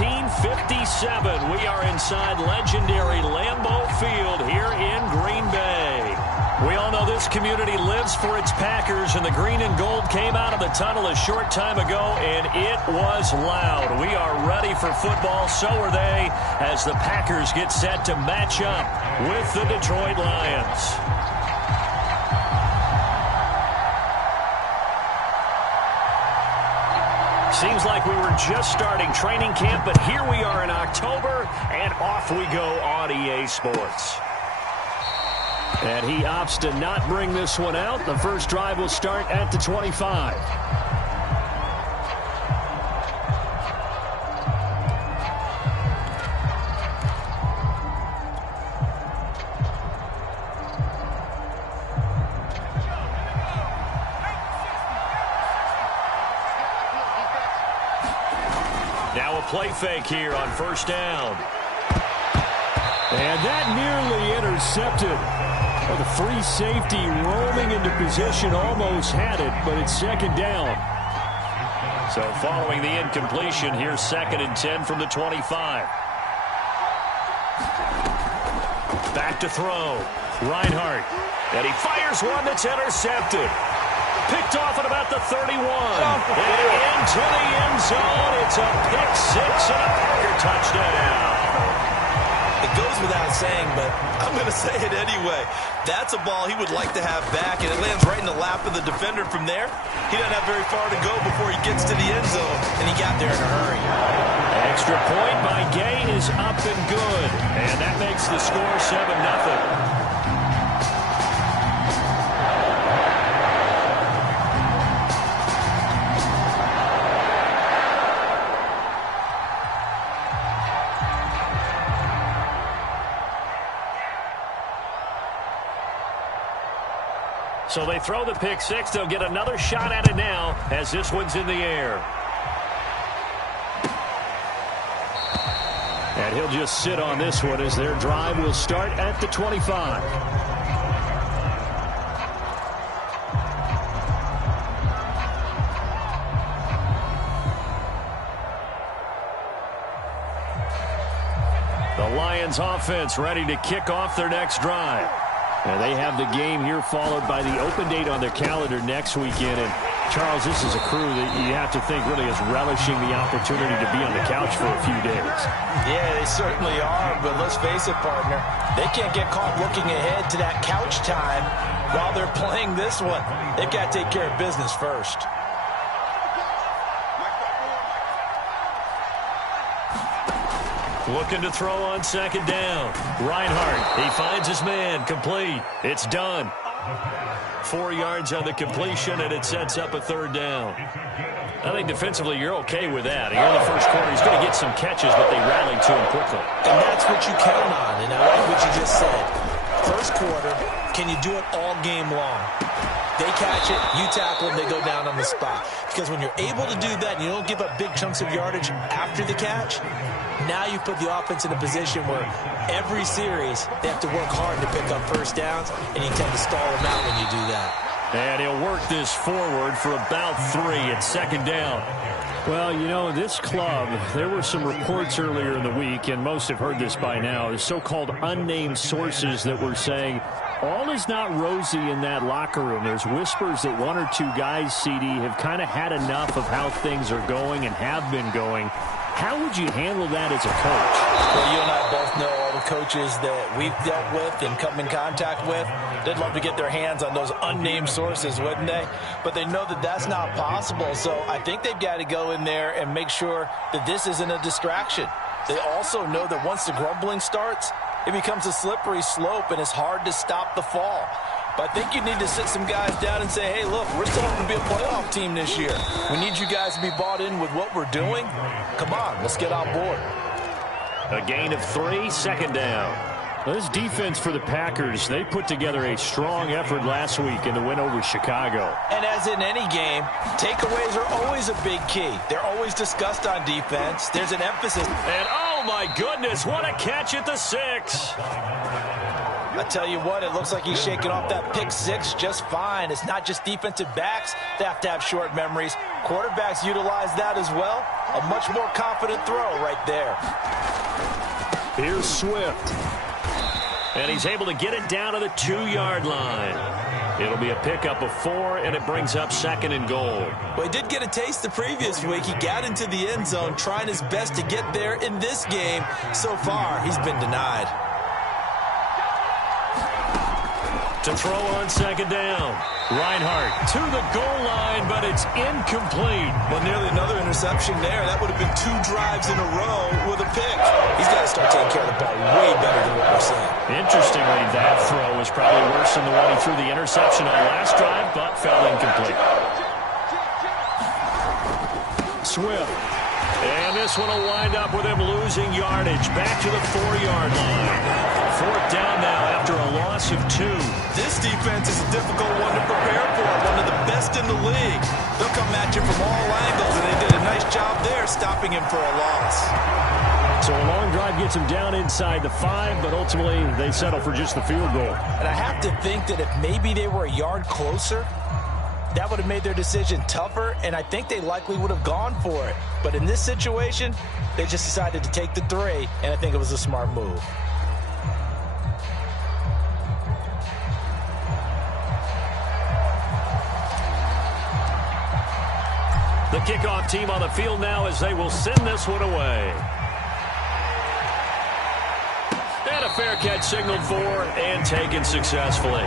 1957. We are inside legendary Lambeau Field here in Green Bay. We all know this community lives for its Packers, and the green and gold came out of the tunnel a short time ago, and it was loud. We are ready for football, so are they, as the Packers get set to match up with the Detroit Lions. Seems like we were just starting training camp, but here we are in October, and off we go on EA Sports. And he opts to not bring this one out. The first drive will start at the 25. Now a play fake here on first down. And that nearly intercepted. Well, the free safety roaming into position almost had it, but it's second down. So following the incompletion, here's 2nd and 10 from the 25. Back to throw. Reinhardt. And he fires one that's intercepted. Picked off at about the 31. And into the end zone. It's a pick six and a Packer touchdown. It goes without saying, but I'm going to say it anyway. That's a ball he would like to have back, and it lands right in the lap of the defender from there. He doesn't have very far to go before he gets to the end zone, and he got there in a hurry. Extra point by Gay is up and good, and that makes the score 7-0. So they throw the pick six. They'll get another shot at it now as this one's in the air. And he'll just sit on this one as their drive will start at the 25. The Lions offense ready to kick off their next drive. And they have the game here followed by the open date on their calendar next weekend. And, Charles, this is a crew that you have to think really is relishing the opportunity to be on the couch for a few days. Yeah, they certainly are. But let's face it, partner, they can't get caught looking ahead to that couch time while they're playing this one. They've got to take care of business first. Looking to throw on second down. Reinhardt, he finds his man, complete. It's done. 4 yards on the completion, and it sets up a third down. I think defensively you're okay with that. Here in the first quarter, he's going to get some catches, but they rallied to him quickly. And that's what you count on, and I like what you just said. First quarter, can you do it all game long? They catch it, you tackle them, they go down on the spot. Because when you're able to do that and you don't give up big chunks of yardage after the catch, now you put the offense in a position where every series they have to work hard to pick up first downs, and you tend to stall them out when you do that. And he'll work this forward for about 3 at second down. Well, you know, this club, there were some reports earlier in the week, and most have heard this by now, the so-called unnamed sources that were saying all is not rosy in that locker room. There's whispers that 1 or 2 guys, CD, have kind of had enough of how things are going and have been going. How would you handle that as a coach? Well, you and I both know all the coaches that we've dealt with and come in contact with. They'd love to get their hands on those unnamed sources, wouldn't they? But they know that that's not possible, so I think they've got to go in there and make sure that this isn't a distraction. They also know that once the grumbling starts, it becomes a slippery slope, and it's hard to stop the fall. But I think you need to sit some guys down and say, hey, look, we're still going to be a playoff team this year. We need you guys to be bought in with what we're doing. Come on, let's get on board. A gain of 3, second down. Well, this defense for the Packers, they put together a strong effort last week in the win over Chicago. And as in any game, takeaways are always a big key. They're always discussed on defense. There's an emphasis. And, oh, my goodness, what a catch at the 6. I tell you what, it looks like he's shaking off that pick six just fine. It's not just defensive backs that have to have short memories. Quarterbacks utilize that as well. A much more confident throw right there. Here's Swift. And he's able to get it down to the 2-yard line. It'll be a pickup of 4, and it brings up 2nd and goal. Well, he did get a taste the previous week. He got into the end zone, trying his best to get there in this game. So far, he's been denied. To throw on 2nd down. Reinhardt to the goal line, but it's incomplete. Well, nearly another interception there. That would have been 2 drives in a row with a pick. He's got to start taking care of the ball way better than what we're seeing. Interestingly, that throw was probably worse than the one he threw the interception on last drive, but fell incomplete. Swift. And this one will wind up with him losing yardage. Back to the 4-yard line. 4th down now after a loss of 2. This defense is a difficult one to prepare for. One of the best in the league. They'll come at you from all angles, and they did a nice job there stopping him for a loss. So a long drive gets him down inside the 5, but ultimately they settle for just the field goal. And I have to think that if maybe they were a yard closer, that would have made their decision tougher, and I think they likely would have gone for it. But in this situation, they just decided to take the 3, and I think it was a smart move. The kickoff team on the field now as they will send this one away. And a fair catch signaled for and taken successfully.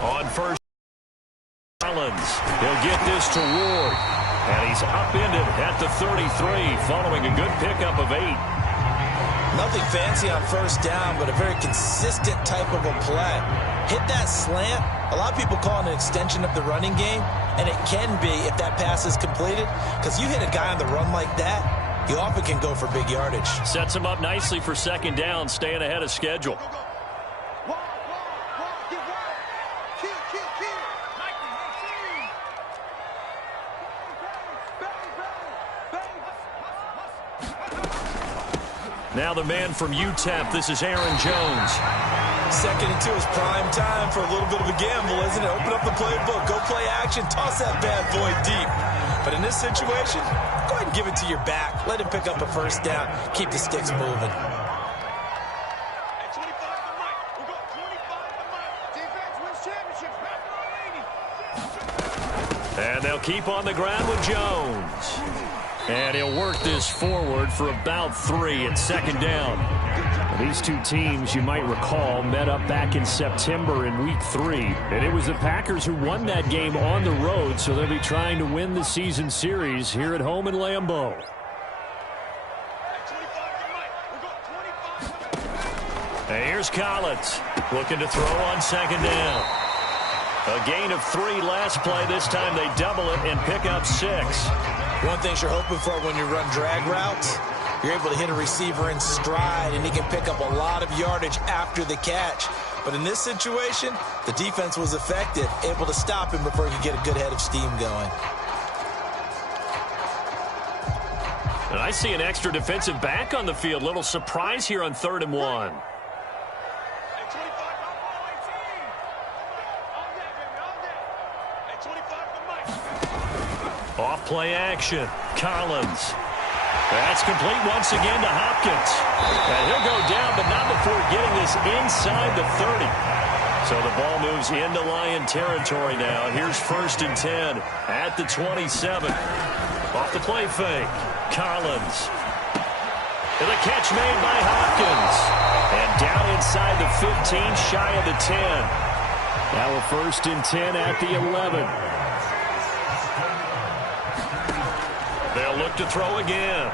On first, Collins. He'll get this to Ward. And he's upended at the 33 following a good pickup of 8. Nothing fancy on first down, but a very consistent type of a play. Hit that slant. A lot of people call it an extension of the running game, and it can be if that pass is completed, because you hit a guy on the run like that, you often can go for big yardage. Sets him up nicely for 2nd down, staying ahead of schedule. Now the man from UTEP, this is Aaron Jones. 2nd and 2 is prime time for a little bit of a gamble, isn't it? Open up the playbook, go play action, toss that bad boy deep. But in this situation, go ahead and give it to your back. Let him pick up a first down. Keep the sticks moving. And they'll keep on the ground with Jones. And he'll work this forward for about 3 at 2nd down. These two teams, you might recall, met up back in September in Week 3. And it was the Packers who won that game on the road, so they'll be trying to win the season series here at home in Lambeau. And here's Collins looking to throw on 2nd down. A gain of 3 last play. This time they double it and pick up 6. One thing you're hoping for when you run drag routes, you're able to hit a receiver in stride, and he can pick up a lot of yardage after the catch. But in this situation, the defense was effective, able to stop him before he could get a good head of steam going. And I see an extra defensive back on the field. Little surprise here on 3rd and 1. Off play action. Collins. That's complete once again to Hopkins. And he'll go down, but not before getting this inside the 30. So the ball moves into Lion territory now. Here's 1st and 10 at the 27. Off the play fake. Collins. And the catch made by Hopkins. And down inside the 15, shy of the 10. Now a 1st and 10 at the 11. They'll look to throw again.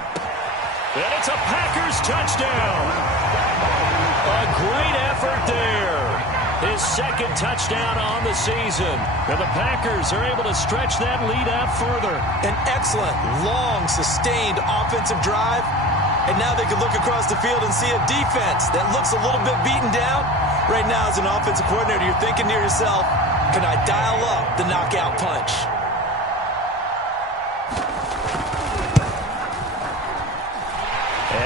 And it's a Packers touchdown. A great effort there. His 2nd touchdown on the season. And the Packers are able to stretch that lead out further. An excellent, long, sustained offensive drive. And now they can look across the field and see a defense that looks a little bit beaten down. Right now, as an offensive coordinator, you're thinking to yourself, can I dial up the knockout punch?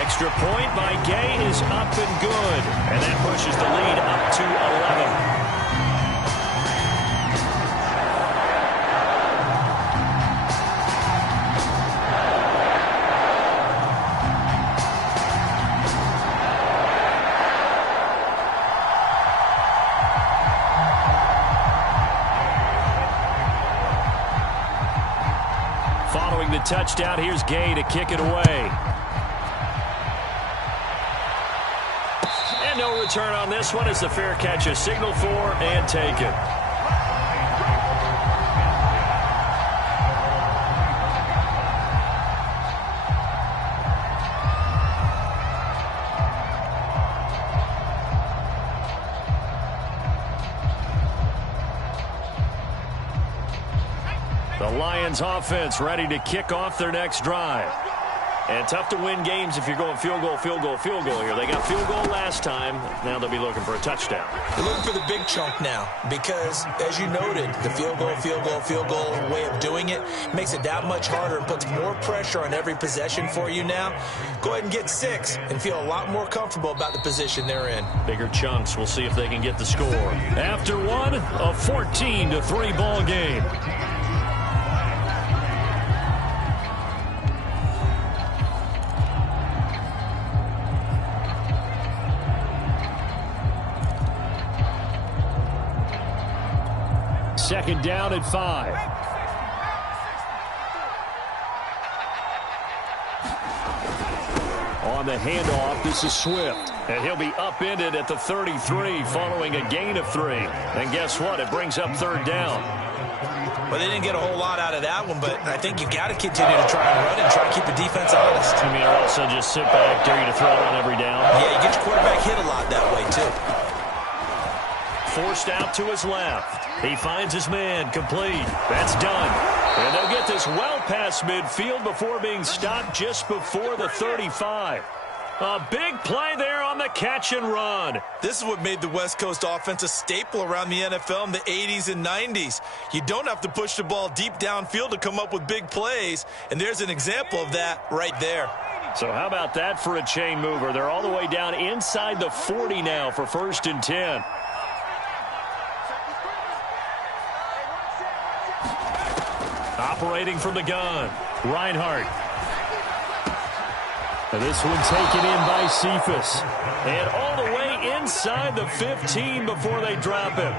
Extra point by Gay is up and good. And that pushes the lead up to 11. Following the touchdown, here's Gay to kick it away. And no return on this one as the fair catch is signaled for and taken. The Lions offense ready to kick off their next drive. And tough to win games if you're going field goal, field goal, field goal here. They got field goal last time. Now they'll be looking for a touchdown. They're looking for the big chunk now because, as you noted, the field goal, field goal, field goal way of doing it makes it that much harder and puts more pressure on every possession for you now. Go ahead and get 6 and feel a lot more comfortable about the position they're in. Bigger chunks. We'll see if they can get the score. After one, a 14-3 ball game. Second down at 5. On the handoff, this is Swift. And he'll be upended at the 33 following a gain of 3. And guess what? It brings up third down. Well, they didn't get a whole lot out of that one, but I think you've got to continue to try and run and try to keep the defense honest. I mean, or also just sit back, dare you to throw it on every down. Yeah, you get your quarterback hit a lot that way, too. Forced out to his left. He finds his man, complete. That's done. And they'll get this well past midfield before being stopped just before the 35. A big play there on the catch and run. This is what made the West Coast offense a staple around the NFL in the 80s and 90s. You don't have to push the ball deep downfield to come up with big plays, and there's an example of that right there. So how about that for a chain mover? They're all the way down inside the 40 now for 1st and 10. Operating from the gun, Reinhardt. And this one taken in by Cephas. And all the way inside the 15 before they drop him.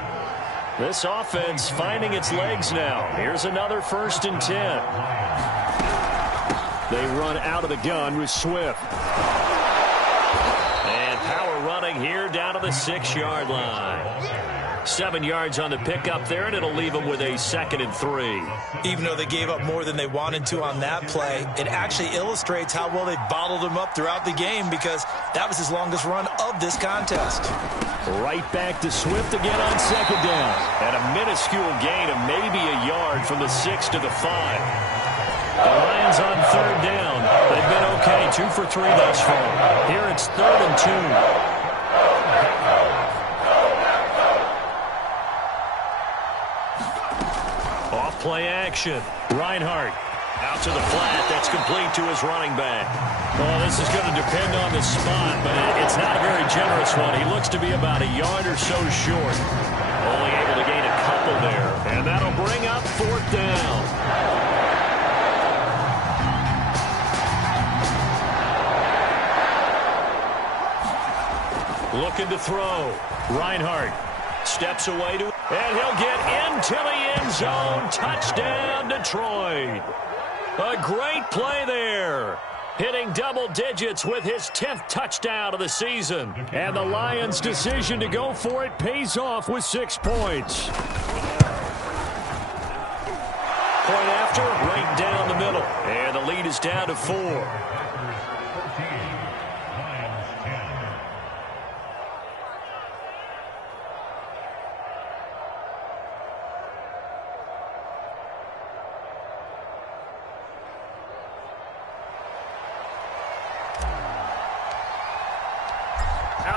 This offense finding its legs now. Here's another 1st and 10. They run out of the gun with Swift. And power running here down to the 6-yard line. 7 yards on the pickup there, and it'll leave them with a 2nd and 3. Even though they gave up more than they wanted to on that play, it actually illustrates how well they bottled him up throughout the game because that was his longest run of this contest. Right back to Swift again on 2nd down. And a minuscule gain of maybe a yard from the 6 to the 5. The Lions on 3rd down. They've been okay, 2 for 3 thus far. Here it's 3rd and 2. Play action. Reinhardt out to the flat. That's complete to his running back. Well, this is going to depend on the spot, but it's not a very generous one. He looks to be about a yard or so short. Only able to gain a couple there. And that'll bring up 4th down. Looking to throw. Reinhardt steps away to, and he'll get into the end zone. Touchdown, Detroit. A great play there. Hitting double digits with his 10th touchdown of the season. And the Lions' decision to go for it pays off with 6 points. Point after, right down the middle. And the lead is down to 4.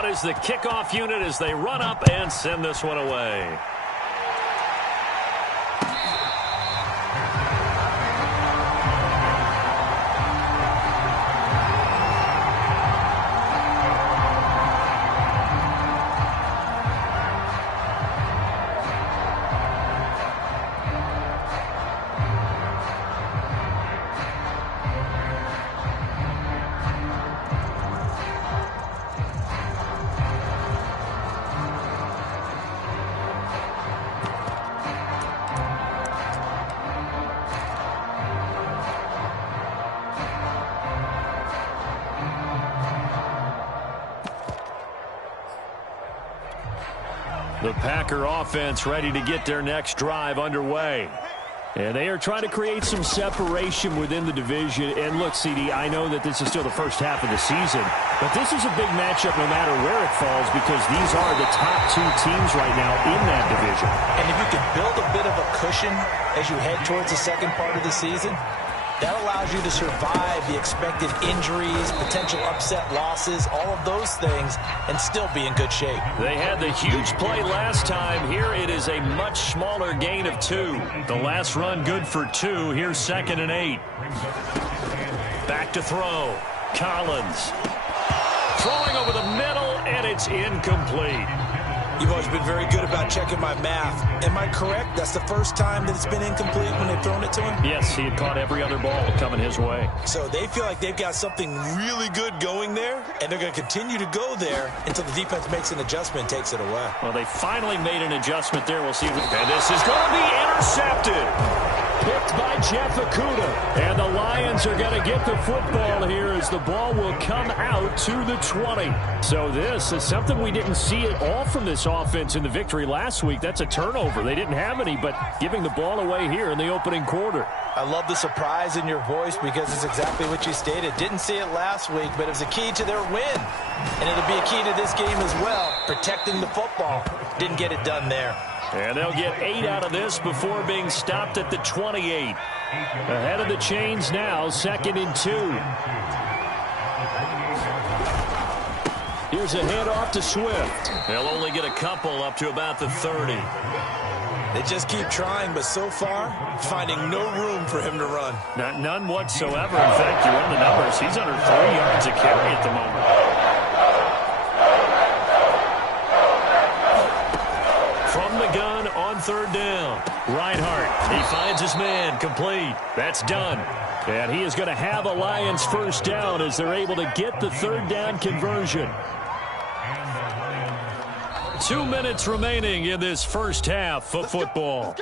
out is the kickoff unit as they run up and send this one away. The Packer offense ready to get their next drive underway. And they are trying to create some separation within the division. And look, CD, I know that this is still the first half of the season, but this is a big matchup no matter where it falls because these are the top two teams right now in that division. And if you can build a bit of a cushion as you head towards the second part of the season, that allows you to survive the expected injuries, potential upset losses, all of those things, and still be in good shape. They had the huge play last time. Here it is a much smaller gain of 2. The last run good for 2. Here's 2nd and 8. Back to throw. Collins. Throwing over the middle, and it's incomplete. You've always been very good about checking my math. Am I correct? That's the first time that it's been incomplete when they've thrown it to him? Yes, he had caught every other ball coming his way. So they feel like they've got something really good going there, and they're going to continue to go there until the defense makes an adjustment and takes it away. Well, they finally made an adjustment there. We'll see. And this is going to be intercepted. Picked by Jeff Okudah. And the Lions are going to get the football here as the ball will come out to the 20. So this is something we didn't see at all from this offense in the victory last week. That's a turnover. They didn't have any, but giving the ball away here in the opening quarter. I love the surprise in your voice because it's exactly what you stated. Didn't see it last week, but it was a key to their win. And it'll be a key to this game as well, protecting the football. Didn't get it done there. And they'll get 8 out of this before being stopped at the 28. Ahead of the chains now, 2nd and 2. Here's a handoff to Swift. They'll only get a couple up to about the 30. They just keep trying, but so far, finding no room for him to run. None whatsoever. In fact, you run the numbers. He's under 3 yards a carry at the moment. From the gun on 3rd down. Reinhardt, he finds his man, complete. That's done. And he is going to have a Lions 1st down as they're able to get the 3rd down conversion. 2 minutes remaining in this first half of football.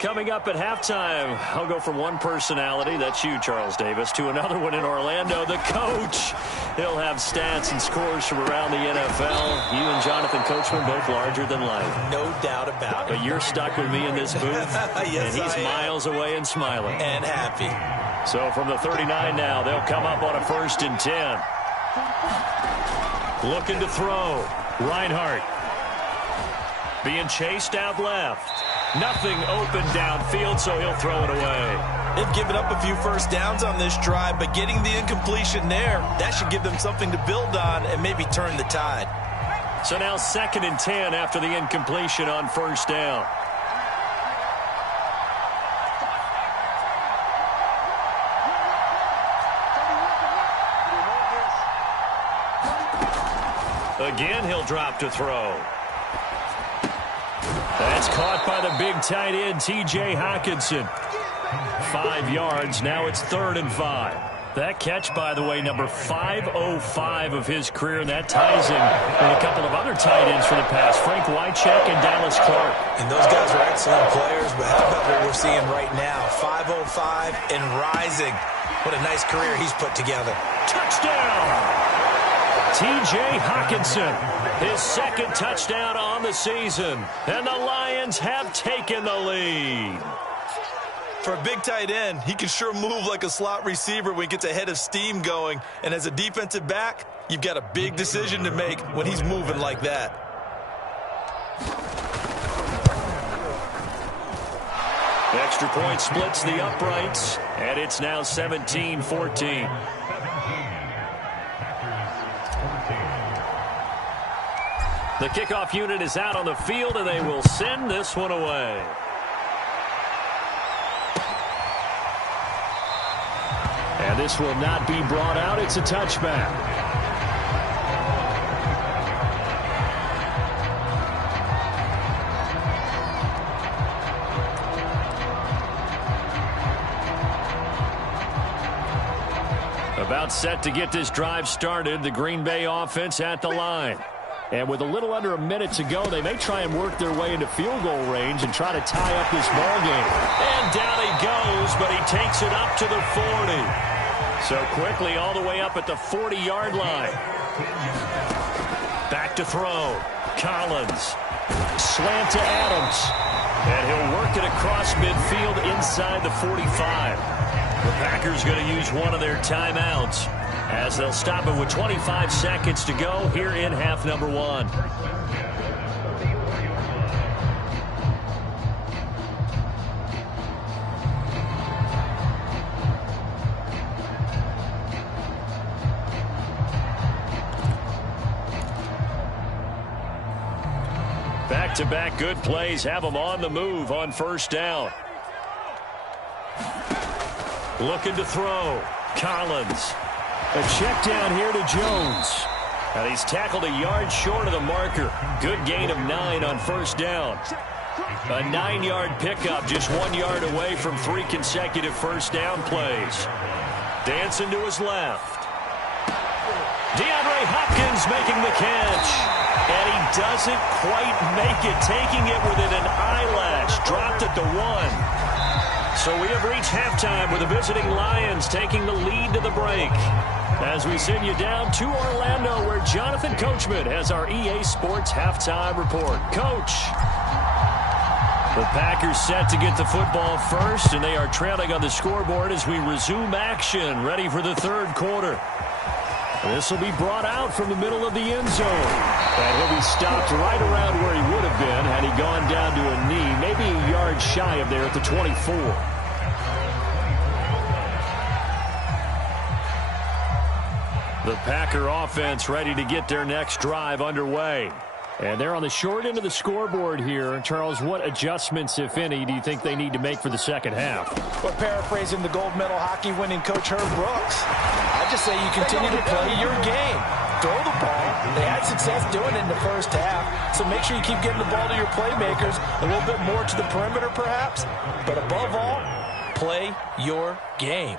Coming up at halftime, I'll go from one personality, that's you, Charles Davis, to another one in Orlando, the coach. He'll have stats and scores from around the NFL. You and Jonathan Coachman both larger than life. No doubt about it. But you're stuck with me in this booth, yes, and he's miles away and smiling. And happy. So from the 39 now, they'll come up on a 1st and 10. Looking to throw. Reinhardt. Being chased out left. Nothing open downfield, so he'll throw it away. They've given up a few 1st downs on this drive, but getting the incompletion there, that should give them something to build on and maybe turn the tide. So now 2nd and 10 after the incompletion on 1st down. Again, he'll drop to throw. That's caught by the big tight end, T.J. Hockenson. 5 yards. Now it's 3rd and 5. That catch, by the way, number 505 of his career, and that ties him with a couple of other tight ends for the past, Frank Wycheck and Dallas Clark. And those guys are excellent players, but how about what we're seeing right now? 505 and rising. What a nice career he's put together. Touchdown! T.J. Hockenson, his 2nd touchdown on the season, and the Lions have taken the lead. For a big tight end, he can sure move like a slot receiver when he gets a head of steam going. And as a defensive back, you've got a big decision to make when he's moving like that. Extra point splits the uprights. And it's now 17-14. The kickoff unit is out on the field, and they will send this one away. And this will not be brought out. It's a touchback. About set to get this drive started. The Green Bay offense at the line. And with a little under a minute to go, they may try and work their way into field goal range and try to tie up this ball game. And down he goes, but he takes it up to the 40. So quickly all the way up at the 40-yard line. Back to throw. Collins. Slant to Adams. And he'll work it across midfield inside the 45. The Packers going to use one of their timeouts as they'll stop it with 25 seconds to go here in half number one. Back-to-back good plays have them on the move on first down. Looking to throw. Collins. A check down here to Jones. And he's tackled a yard short of the marker. Good gain of 9 on first down. A 9-yard pickup, just 1 yard away from 3 consecutive first down plays. Dancing to his left. DeAndre Hopkins making the catch. And he doesn't quite make it, taking it within an eyelash. Dropped at the 1. So we have reached halftime with the visiting Lions taking the lead to the break. As we send you down to Orlando, where Jonathan Coachman has our EA Sports halftime report. Coach. The Packers set to get the football first, and they are trailing on the scoreboard as we resume action, ready for the third quarter. This will be brought out from the middle of the end zone. And he'll be stopped right around where he would have been had he gone down to a knee, maybe a yard shy of there at the 24. The Packer offense ready to get their next drive underway. And they're on the short end of the scoreboard here. Charles, what adjustments, if any, do you think they need to make for the second half? Well, paraphrasing the gold medal hockey winning coach Herb Brooks, I just say you continue to play your game. Throw the ball. They had success doing it in the first half, so make sure you keep getting the ball to your playmakers, a little bit more to the perimeter perhaps, but above all, play your game.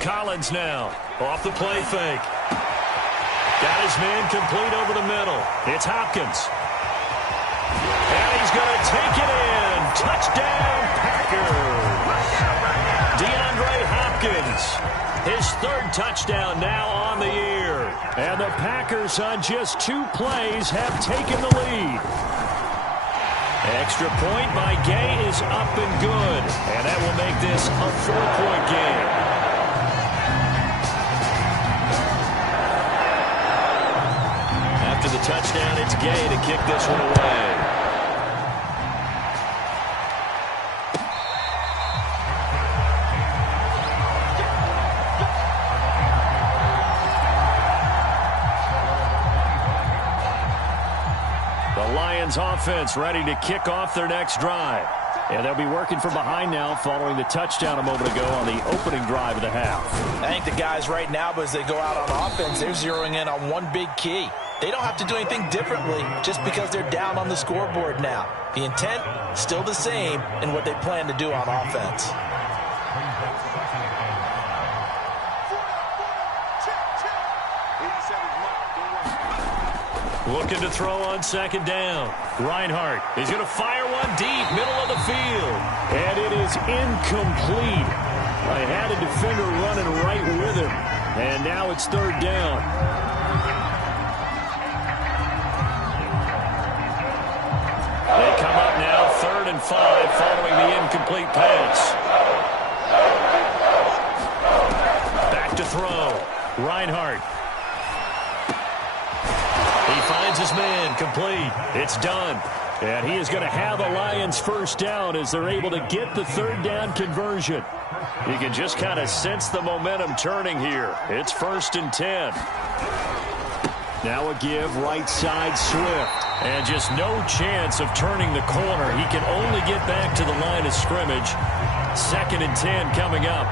Collins now off the play fake. Got his man complete over the middle. It's Hopkins. And he's going to take it in. Touchdown, Packers. DeAndre Hopkins. His third touchdown now on the year. And the Packers on just 2 plays have taken the lead. Extra point by Gay is up and good. And that will make this a 4-point game. After the touchdown, it's Gay to kick this one away. The Lions offense ready to kick off their next drive. And they'll be working from behind now following the touchdown a moment ago on the opening drive of the half. I think the guys right now, as they go out on offense, they're zeroing in on one big key. They don't have to do anything differently just because they're down on the scoreboard now. The intent, still the same in what they plan to do on offense. Looking to throw on second down. Reinhardt is going to fire one deep, middle of the field. And it is incomplete. I had a defender running right with him. And now it's third down. They come up now, 3rd and 5, following the incomplete pass. Back to throw. Reinhardt. He finds his man complete. It's done. And he is going to have a Lions first down as they're able to get the third down conversion. You can just kind of sense the momentum turning here. It's 1st and 10. Now a give right side Swift. And just no chance of turning the corner. He can only get back to the line of scrimmage. 2nd and 10 coming up.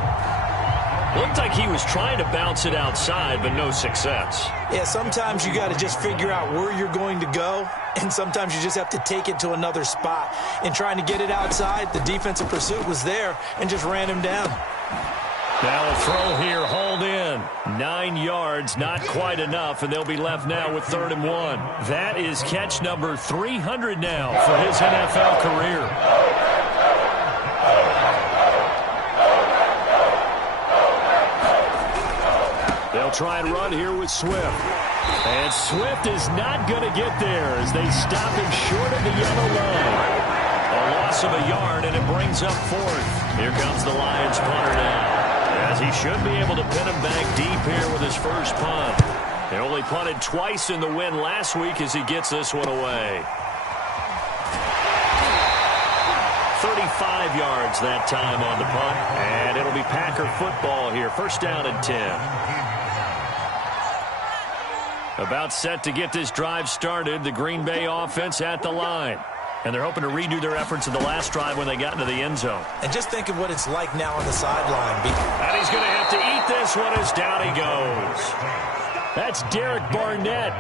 Looked like he was trying to bounce it outside, but no success. Yeah, sometimes you got to just figure out where you're going to go, and sometimes you just have to take it to another spot. In trying to get it outside, the defensive pursuit was there and just ran him down. Now a throw here, hauled in. 9 yards, not quite enough, and they'll be left now with 3rd and 1. That is catch number 300 now for his NFL career. They'll try and run here with Swift. And Swift is not going to get there as they stop him short of the yellow line. A loss of a yard, and it brings up 4th. Here comes the Lions punter now, as he should be able to pin him back deep here with his first punt. They only punted twice in the win last week as he gets this one away. 35 yards that time on the punt, and it'll be Packer football here. 1st down and 10. About set to get this drive started, the Green Bay offense at the line. And they're hoping to redo their efforts in the last drive when they got into the end zone. And just think of what it's like now on the sideline. And he's going to have to eat this one as down he goes. That's Derek Barnett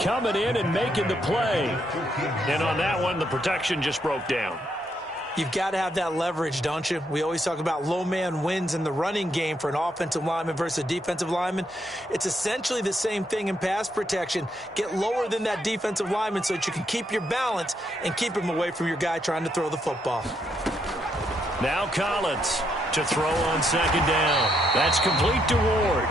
coming in and making the play. And on that one, the protection just broke down. You've got to have that leverage, don't you? We always talk about low man wins in the running game for an offensive lineman versus a defensive lineman. It's essentially the same thing in pass protection. Get lower than that defensive lineman so that you can keep your balance and keep him away from your guy trying to throw the football. Now Collins to throw on 2nd down. That's complete to Ward.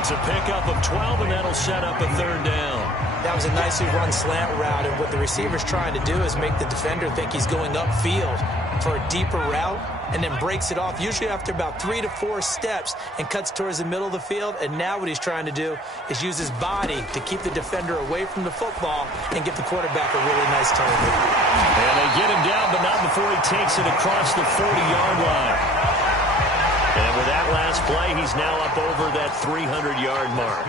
It's a pickup of 12, and that'll set up a 3rd down. That was a nicely run slant route, and what the receiver's trying to do is make the defender think he's going upfield for a deeper route and then breaks it off, usually after about 3 to 4 steps, and cuts towards the middle of the field. And now what he's trying to do is use his body to keep the defender away from the football and give the quarterback a really nice target. And they get him down, but not before he takes it across the 40-yard line. And with that last play, he's now up over that 300-yard mark.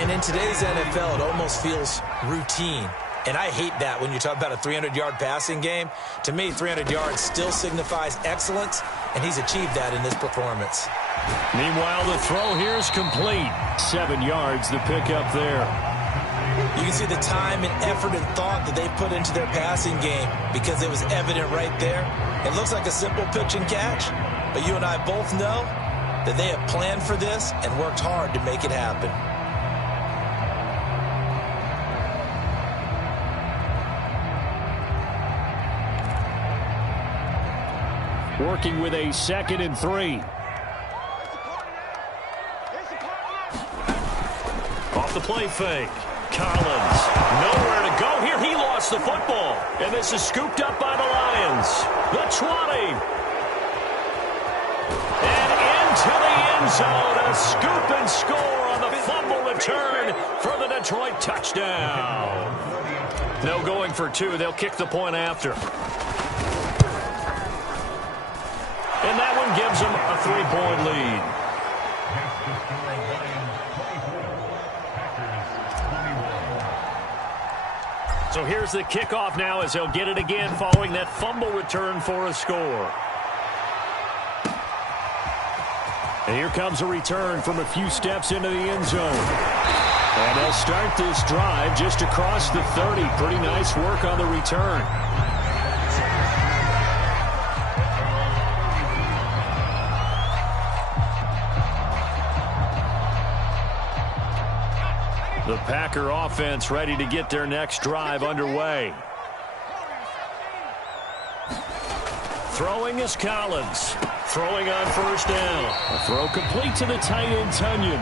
And in today's NFL, it almost feels routine. And I hate that when you talk about a 300-yard passing game. To me, 300 yards still signifies excellence, and he's achieved that in this performance. Meanwhile, the throw here is complete. 7 yards, the pickup there. You can see the time and effort and thought that they put into their passing game because it was evident right there. It looks like a simple pitch and catch, but you and I both know that they have planned for this and worked hard to make it happen. Working with a 2nd and 3. Off the play fake. Collins, nowhere to go here. He lost the football. And this is scooped up by the Lions. The 20. And into the end zone. A scoop and score on the fumble return for the Detroit touchdown. No going for 2. They'll kick the point after. And that one gives them a 3-point lead. So here's the kickoff now as they'll get it again following that fumble return for a score. And here comes a return from a few steps into the end zone. And they'll start this drive just across the 30. Pretty nice work on the return. The Packer offense ready to get their next drive underway. Throwing is Collins. Throwing on 1st down. A throw complete to the tight end, Tunyon.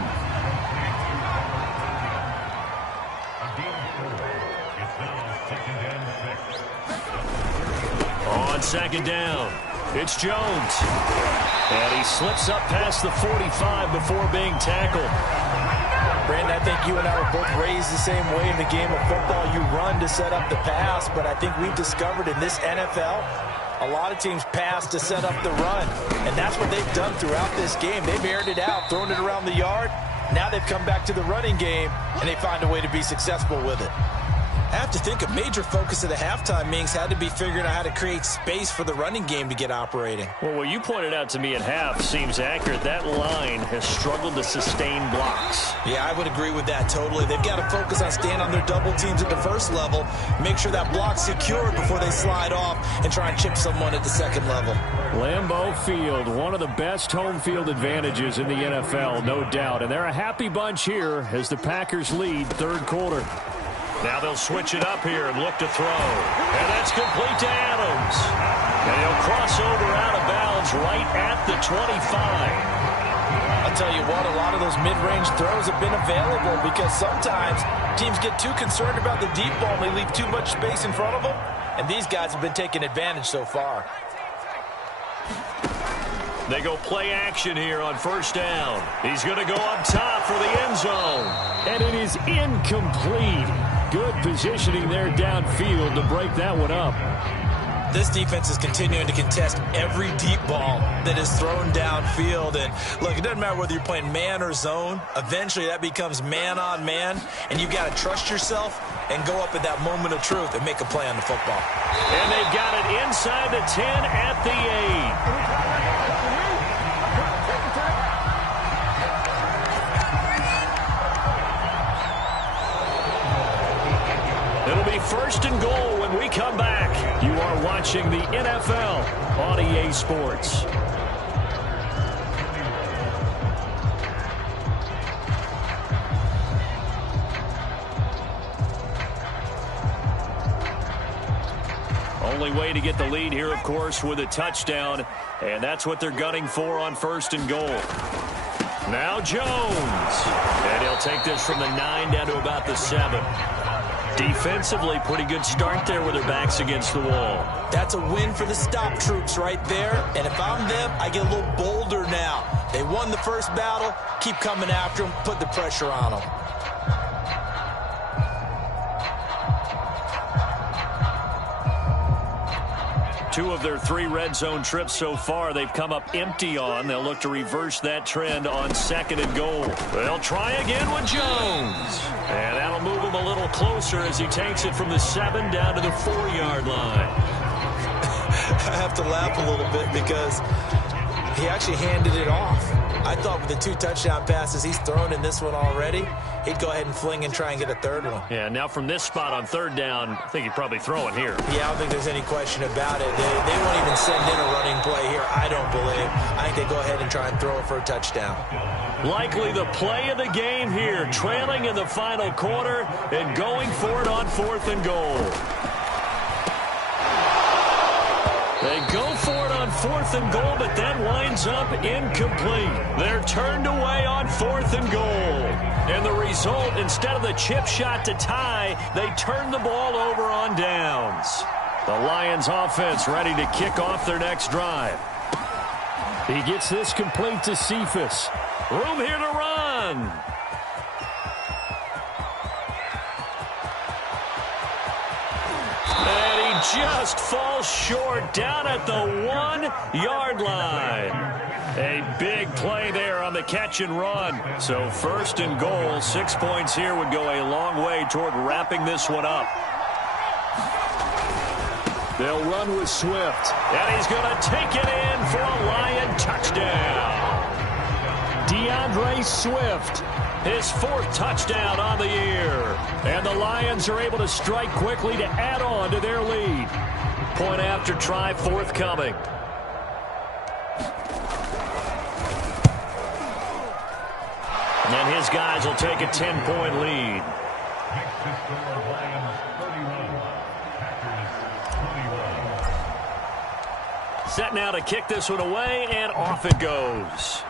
On 2nd down, it's Jones. And he slips up past the 45 before being tackled. Brandon, I think you and I were both raised the same way in the game of football. You run to set up the pass, but I think we've discovered in this NFL, a lot of teams pass to set up the run, and that's what they've done throughout this game. They've aired it out, thrown it around the yard. Now they've come back to the running game, and they find a way to be successful with it. I have to think a major focus of the halftime meetings had to be figuring out how to create space for the running game to get operating. Well, what you pointed out to me at half seems accurate. That line has struggled to sustain blocks. Yeah, I would agree with that totally. They've got to focus on staying on their double teams at the first level, make sure that block's secured before they slide off and try and chip someone at the second level. Lambeau Field, one of the best home field advantages in the NFL, no doubt. And they're a happy bunch here as the Packers lead third quarter. Now they'll switch it up here and look to throw. And that's complete to Adams. And he'll cross over out of bounds right at the 25. I'll tell you what, a lot of those mid-range throws have been available because sometimes teams get too concerned about the deep ball and they leave too much space in front of them. And these guys have been taking advantage so far. They go play action here on first down. He's going to go up top for the end zone. And it is incomplete. Good positioning there downfield to break that one up. This defense is continuing to contest every deep ball that is thrown downfield. And look, it doesn't matter whether you're playing man or zone. Eventually that becomes man on man. And you've got to trust yourself and go up at that moment of truth and make a play on the football. And they've got it inside the 10 at the 8. It'll be first and goal when we come back. You are watching the NFL on EA Sports. Only way to get the lead here, of course, with a touchdown, and that's what they're gunning for on first and goal. Now Jones, and he'll take this from the 9 down to about the 7. Defensively, pretty good start there with their backs against the wall. That's a win for the stop troops right there. And if I'm them, I get a little bolder now. They won the first battle. Keep coming after them. Put the pressure on them. Two of their 3 red zone trips so far, they've come up empty on. They'll look to reverse that trend on second and goal. They'll try again with Jones. And that'll move him a little closer as he takes it from the 7 down to the 4-yard line. I have to laugh a little bit because he actually handed it off. I thought with the 2 touchdown passes he's thrown in this one already, he'd go ahead and fling and try and get a third one. Yeah, now from this spot on third down, I think he'd probably throw it here. Yeah, I don't think there's any question about it. They won't even send in a running play here, I don't believe. I think they go ahead and try and throw it for a touchdown. Likely the play of the game here, trailing in the final quarter and going for it on fourth and goal. They go for it on fourth and goal, but that winds up incomplete. They're turned away on fourth and goal. And the result, instead of the chip shot to tie, they turn the ball over on downs. The Lions offense ready to kick off their next drive. He gets this complete to Cephas. Room here to run. Just falls short down at the 1-yard line. A big play there on the catch and run. So first and goal, 6 points here would go a long way toward wrapping this one up. They'll run with Swift. And he's going to take it in for a Lion touchdown. DeAndre Swift. His 4th touchdown on the year. And the Lions are able to strike quickly to add on to their lead. Point after try forthcoming. And his guys will take a 10-point lead. Set now to kick this one away, and off it goes.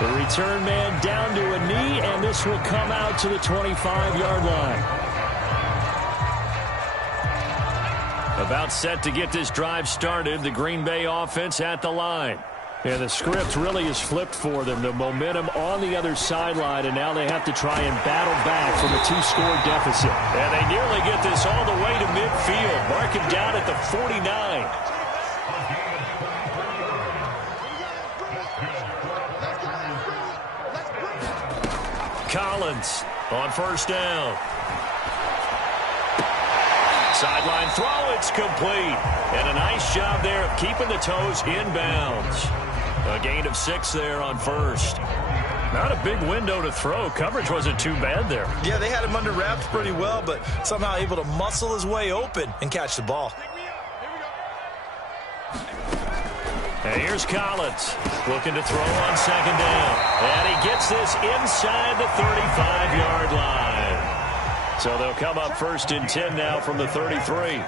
The return man down to a knee, and this will come out to the 25-yard line. About set to get this drive started, the Green Bay offense at the line. And the script really is flipped for them. The momentum on the other sideline, and now they have to try and battle back from a 2-score deficit. And they nearly get this all the way to midfield. Mark him down at the 49. Collins on first down. Sideline throw, it's complete. And a nice job there of keeping the toes inbounds. A gain of 6 there on first. Not a big window to throw. Coverage wasn't too bad there. Yeah, they had him under wraps pretty well, but somehow able to muscle his way open and catch the ball. And here's Collins looking to throw on second down. And he gets this inside the 35-yard line. So they'll come up first and 10 now from the 33.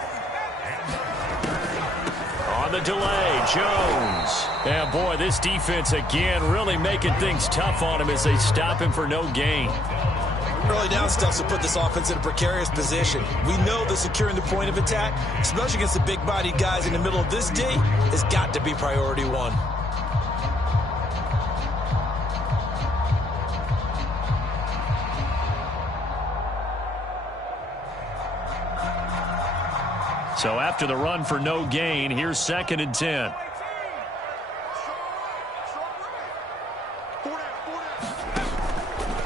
On the delay, Jones. And boy, this defense again really making things tough on him as they stop him for no gain. Early down stuff to put this offense in a precarious position. We know that securing the point of attack, especially against the big-bodied guys in the middle of this D, has got to be priority one. So after the run for no gain, here's second and 10.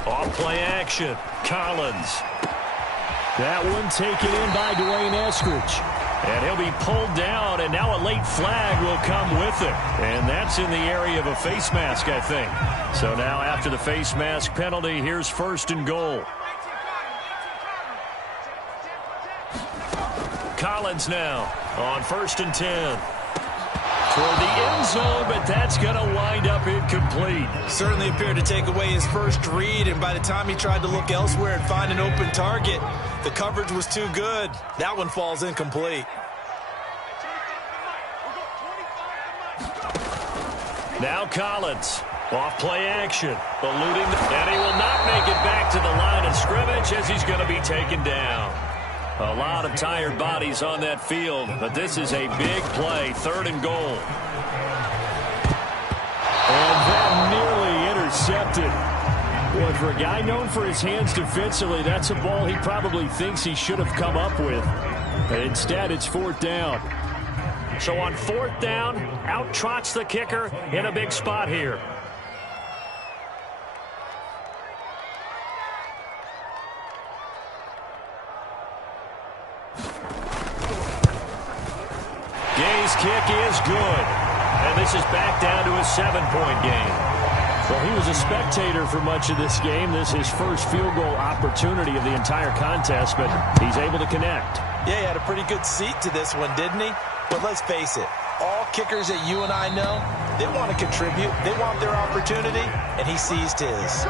Off play action. Collins. That one taken in by Dwayne Eskridge. And he'll be pulled down, and now a late flag will come with it. And that's in the area of a face mask, I think. So now after the face mask penalty, here's first and goal. Collins now on first and 10. Toward the end zone, but that's going to wind up incomplete. Certainly appeared to take away his first read, and by the time he tried to look elsewhere and find an open target, the coverage was too good. That one falls incomplete. Now Collins. Off play action. Eluding, and he will not make it back to the line of scrimmage as he's going to be taken down. A lot of tired bodies on that field, but this is a big play, third and goal. And that nearly intercepted. Boy, for a guy known for his hands defensively, that's a ball he probably thinks he should have come up with. And instead, it's fourth down. So on fourth down, out trots the kicker in a big spot here. Gay's kick is good. And this is back down to a 7-point game. Well, he was a spectator for much of this game. This is his first field goal opportunity of the entire contest, but he's able to connect. Yeah, he had a pretty good seat to this one, didn't he? But let's face it, all kickers that you and I know, they want to contribute. They want their opportunity, and he seized his.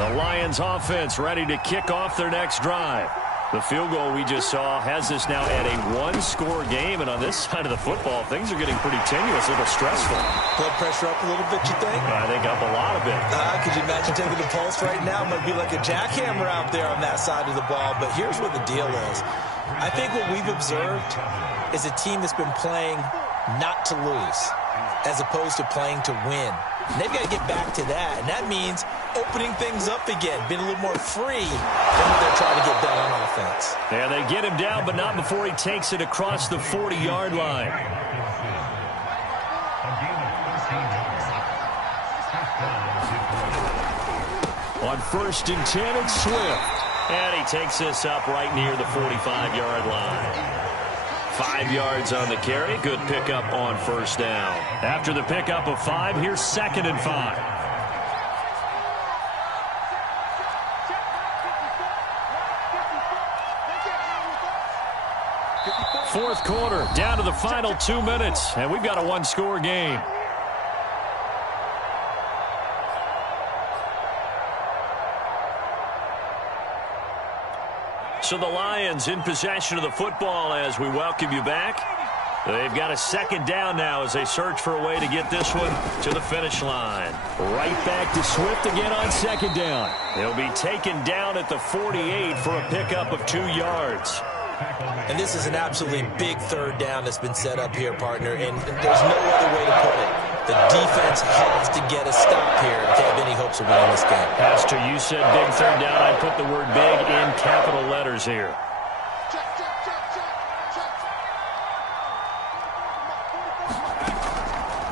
The Lions offense ready to kick off their next drive. The field goal we just saw has us now at a one-score game, and on this side of the football, things are getting pretty tenuous, a little stressful. Blood pressure up a little bit, you think? I think up a lot of it. Could you imagine taking the pulse right now? It might be like a jackhammer out there on that side of the ball, but here's what the deal is. I think what we've observed is a team that's been playing not to lose as opposed to playing to win. And they've got to get back to that, and that means opening things up again, being a little more free than what they're trying to get done on offense. And they get him down, but not before he takes it across the 40-yard line. On first and 10, it's Swift. And he takes this up right near the 45-yard line. 5 yards on the carry. Good pickup on first down. After the pickup of 5, here's second and 5. Fourth quarter, down to the final 2 minutes, and we've got a one-score game. So the Lions in possession of the football as we welcome you back. They've got a second down now as they search for a way to get this one to the finish line. Right back to Swift again on second down. He'll be taken down at the 48 for a pickup of 2 yards. And this is an absolutely big third down that's been set up here, partner, and there's no other way to put it. The defense has to get a stop here if they have any hopes of winning this game. Pastor, you said big third down. I put the word big in capital letters here.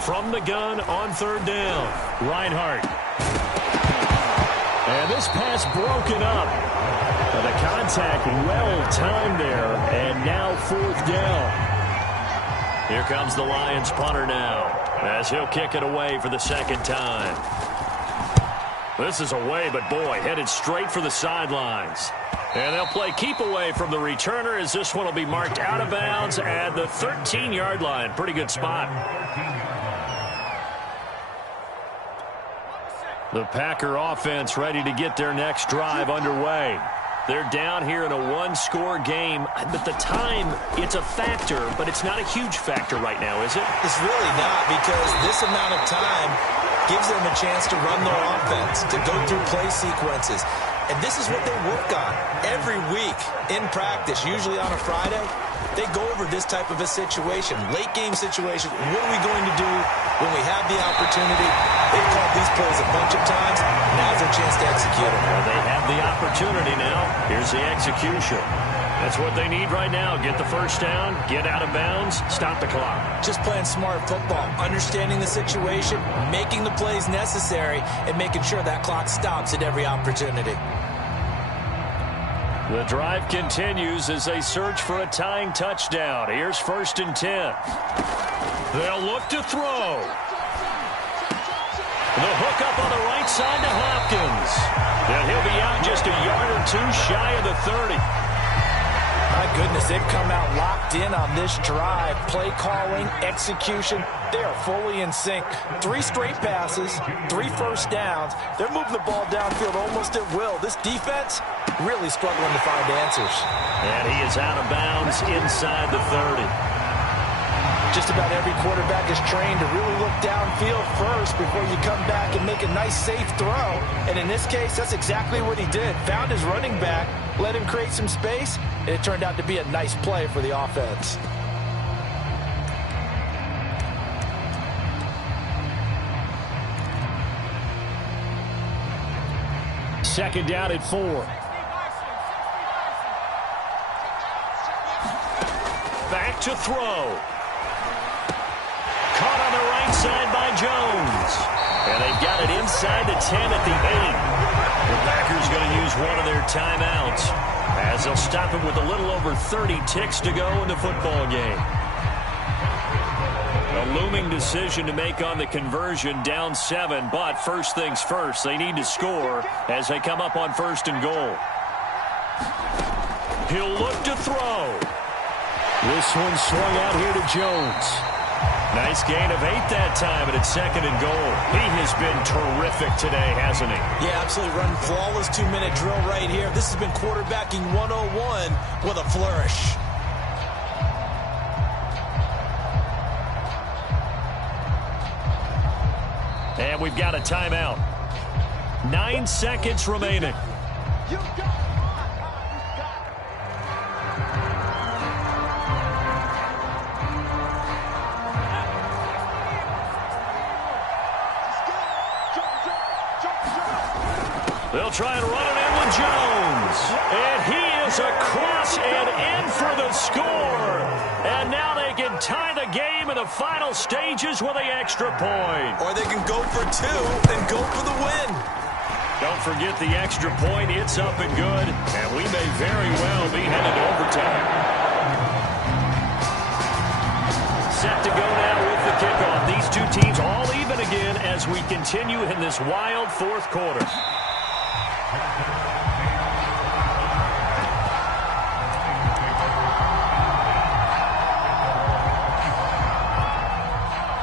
From the gun on third down, Reinhardt. And this pass broken up. The contact well-timed there, and now fourth down. Here comes the Lions punter now, as he'll kick it away for the second time. This is away, but boy, headed straight for the sidelines. And they'll play keep away from the returner, as this one will be marked out of bounds at the 13-yard line. Pretty good spot. The Packer offense ready to get their next drive underway. They're down here in a one-score game, but the time, it's a factor, but it's not a huge factor right now, is it? It's really not, because this amount of time gives them a chance to run their offense, to go through play sequences. And this is what they work on every week in practice, usually on a Friday. They go over this type of a situation, late game situation. What are we going to do when we have the opportunity? They've called these plays a bunch of times. Now's their chance to execute them. Well, they have the opportunity now. Here's the execution. That's what they need right now. Get the first down, get out of bounds, stop the clock. Just playing smart football, understanding the situation, making the plays necessary, and making sure that clock stops at every opportunity. The drive continues as they search for a tying touchdown. Here's 1st and 10. They'll look to throw. The hook up on the right side to Hopkins. And he'll be out just a yard or two shy of the 30. My goodness, they've come out locked in on this drive. Play calling, execution, they are fully in sync. 3 straight passes, 3 first downs. They're moving the ball downfield almost at will. This defense really struggling to find answers. And he is out of bounds inside the 30. Just about every quarterback is trained to really look downfield first before you come back and make a nice, safe throw. And in this case, that's exactly what he did. Found his running back, let him create some space, and it turned out to be a nice play for the offense. Second down at 4. Back to throw. Caught on the right side by Jones. And they've got it inside the 10 at the 8. The Packers going to use one of their timeouts as they'll stop it with a little over 30 ticks to go in the football game. A looming decision to make on the conversion, down 7, but first things first, they need to score as they come up on 1st and goal. He'll look to throw. This one swung out here to Jones. Nice gain of 8 that time, and it's 2nd and goal. He has been terrific today, hasn't he? Yeah, absolutely. Running flawless 2-minute drill right here. This has been quarterbacking 101 with a flourish. And we've got a timeout. 9 seconds remaining. They'll try and run it in with Jones. And he is across and in for the score. And now they can tie the game in the final stages with an extra point. Or they can go for 2 and go for the win. Don't forget the extra point. It's up and good. And we may very well be headed to overtime. Set to go now with the kickoff. These two teams all even again as we continue in this wild 4th quarter.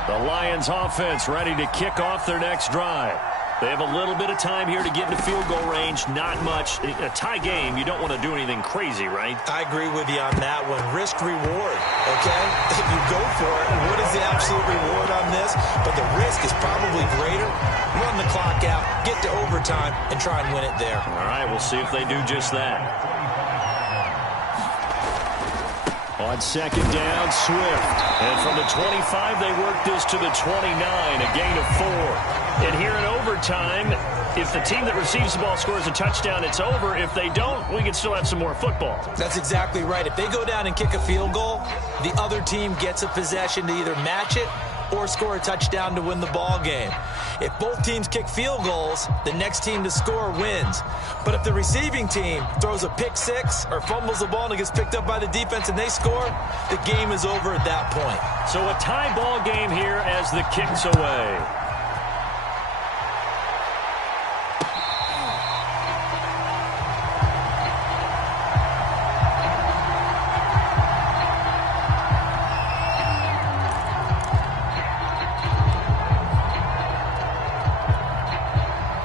The Lions offense ready to kick off their next drive. They have a little bit of time here to get into field goal range. Not much. A tie game, you don't want to do anything crazy, right? I agree with you on that one. Risk reward, okay? If you go for it, what is the absolute reward on this? But the risk is probably greater. Run the clock out, get to overtime, and try and win it there. All right, we'll see if they do just that. On second down, Swift. And from the 25, they work this to the 29, a gain of 4. And here in overtime, if the team that receives the ball scores a touchdown, it's over. If they don't, we can still have some more football. That's exactly right. If they go down and kick a field goal, the other team gets a possession to either match it or score a touchdown to win the ball game. If both teams kick field goals, the next team to score wins. But if the receiving team throws a pick six or fumbles the ball and it gets picked up by the defense and they score, the game is over at that point. So a tie ball game here as the kick's away.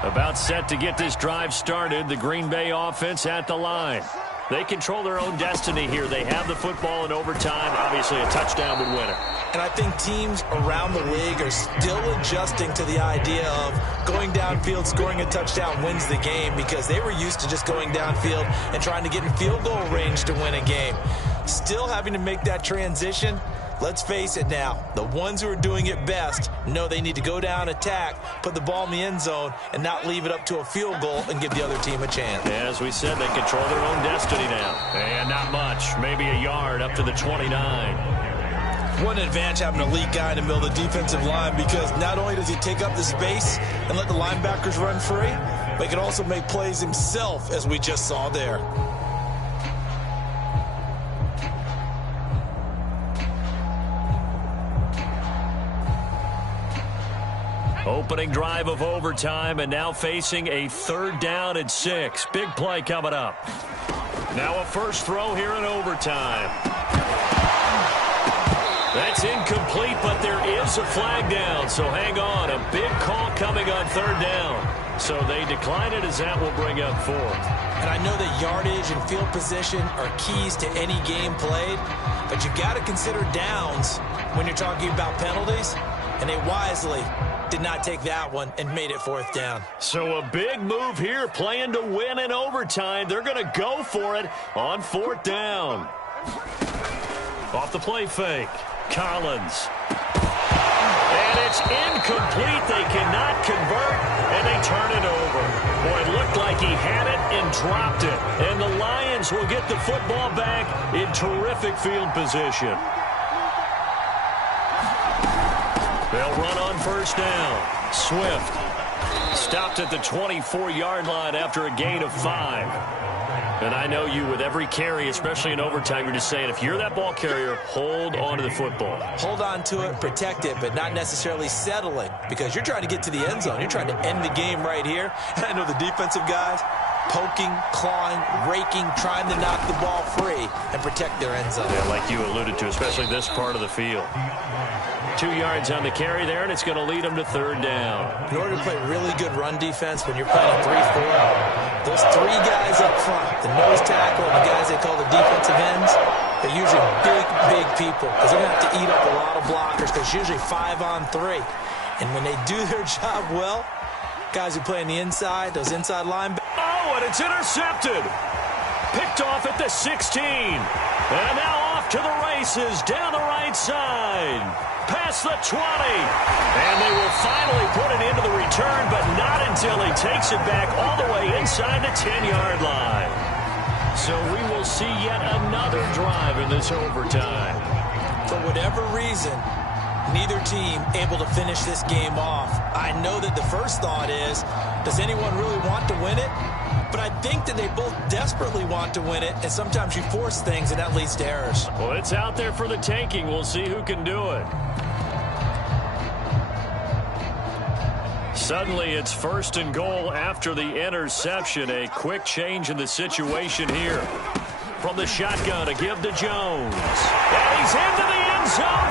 About set to get this drive started. The Green Bay offense at the line. They control their own destiny here. They have the football in overtime. Obviously, a touchdown would win it. And I think teams around the league are still adjusting to the idea of going downfield, scoring a touchdown wins the game, because they were used to just going downfield and trying to get in field goal range to win a game. Still having to make that transition. Let's face it now, the ones who are doing it best know they need to go down, attack, put the ball in the end zone, and not leave it up to a field goal and give the other team a chance. As we said, they control their own destiny now. And not much, maybe a yard up to the 29. What an advantage having an elite guy in the middle of the defensive line, because not only does he take up the space and let the linebackers run free, but he can also make plays himself, as we just saw there. Opening drive of overtime, and now facing a third down and 6. Big play coming up. Now a first throw here in overtime. That's incomplete, but there is a flag down, so hang on. A big call coming on third down. So they decline it, as that will bring up 4. And I know that yardage and field position are keys to any game played, but you got to consider downs when you're talking about penalties, and they wisely did not take that one and made it 4th down. So a big move here, playing to win in overtime. They're going to go for it on 4th down. Off the play fake, Collins. And it's incomplete. They cannot convert, and they turn it over. Boy, it looked like he had it and dropped it. And the Lions will get the football back in terrific field position. They'll run on first down. Swift stopped at the 24-yard line after a gain of 5. And I know you, with every carry, especially in overtime, you're just saying, if you're that ball carrier, hold on to the football. Hold on to it, protect it, but not necessarily settling, because you're trying to get to the end zone. You're trying to end the game right here. And I know the defensive guys poking, clawing, raking, trying to knock the ball free and protect their end zone. Yeah, like you alluded to, especially this part of the field. 2 yards on the carry there, and it's going to lead them to third down. In order to play really good run defense when you're playing a 3-4, those 3 guys up front, the nose tackle and the guys they call the defensive ends, they're usually big people, because they're going to have to eat up a lot of blockers, because usually 5 on 3. And when they do their job well, guys who play on the inside, those inside linebackers. Oh, and it's intercepted. Picked off at the 16. And now off to the races down the right side. Past the 20. And they will finally put it into the return, but not until he takes it back all the way inside the 10-yard line. So we will see yet another drive in this overtime. For whatever reason, neither team able to finish this game off. I know that the first thought is, does anyone really want to win it? But I think that they both desperately want to win it, and sometimes you force things, and that leads to errors. Well, it's out there for the taking. We'll see who can do it. Suddenly, it's 1st and goal after the interception. A quick change in the situation here. From the shotgun, a give to Jones. And he's into the end zone